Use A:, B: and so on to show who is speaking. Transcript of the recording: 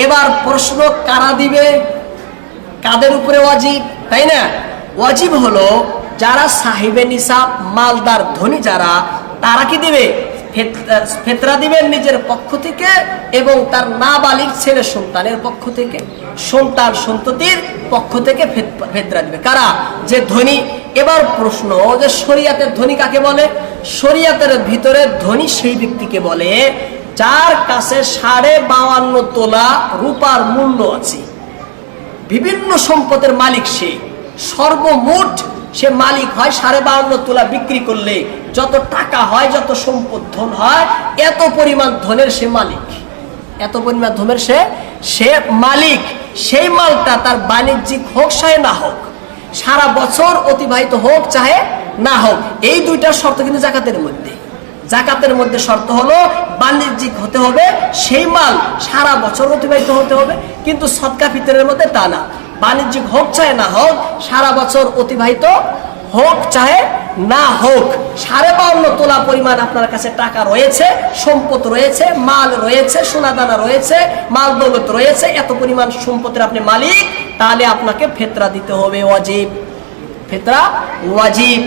A: এবার প্রশ্ন কারা দিবে? কাদের উপরে ওয়াজিব? তাই না? ওয়াজিব হলো যারা সাহিবে নিসাব, মালদার ধনী যারা, তারা কি দিবে? ফেত- ফেতরা দিবেন নিজের পক্ষ থেকে এবং তার নাবালিক ছেলে সন্তানের পক্ষ থেকে। সন্তান সন্ততির পক্ষ থেকে ফেত- ফেতরা দিবে। কারা? যে ধনী। এবার প্রশ্ন, যে শরিয়াতের ধনী কাকে বলে? শরিয়াতের ভিতরে ধনী সেই ব্যক্তিকে বলে যার কাছে সাড়ে বাউান্ন তোলা রূপার মূল্য আছে। বিভিন্ন সম্পদের মালিক সে। সর্বমোট সে মালিক হয় সাড়ে বাউন্ন তোলা বিক্রি করলে যত টাকা হয়, যত সম্পদ ধন হয়, এত পরিমাণ ধনের সে মালিক। এত পরিমাণ ধনের সে সে মালিক। সেই মালটা তার বাণিজ্যিক হোক, চাহে না হোক, সারা বছর অতিবাহিত হোক, চাহে না হোক। এই দুইটা শর্ত কিন্তু জাকাতের মধ্যে। জাকাতের মধ্যে শর্ত হলো, বাণিজ্যিক হতে হবে, সেই মাল সারা বছর অতিবাহিত হতে হবে, কিন্তু সৎকা ফিতরের মধ্যে তা না। বাণিজ্যিক হোক চাহে না হোক, সারা বছর অতিবাহিত হোক চাহে না হোক। সাড়ে বাউন্ন তোলা পরিমাণ আপনার কাছে টাকা রয়েছে, সম্পদ রয়েছে, মাল রয়েছে, সোনাদানা রয়েছে, মাল দৌলত রয়েছে, এত পরিমাণ সম্পদের আপনি মালিক, তাহলে আপনাকে ফেতরা দিতে হবে, ওয়াজিব। ফেতরা ওয়াজিব।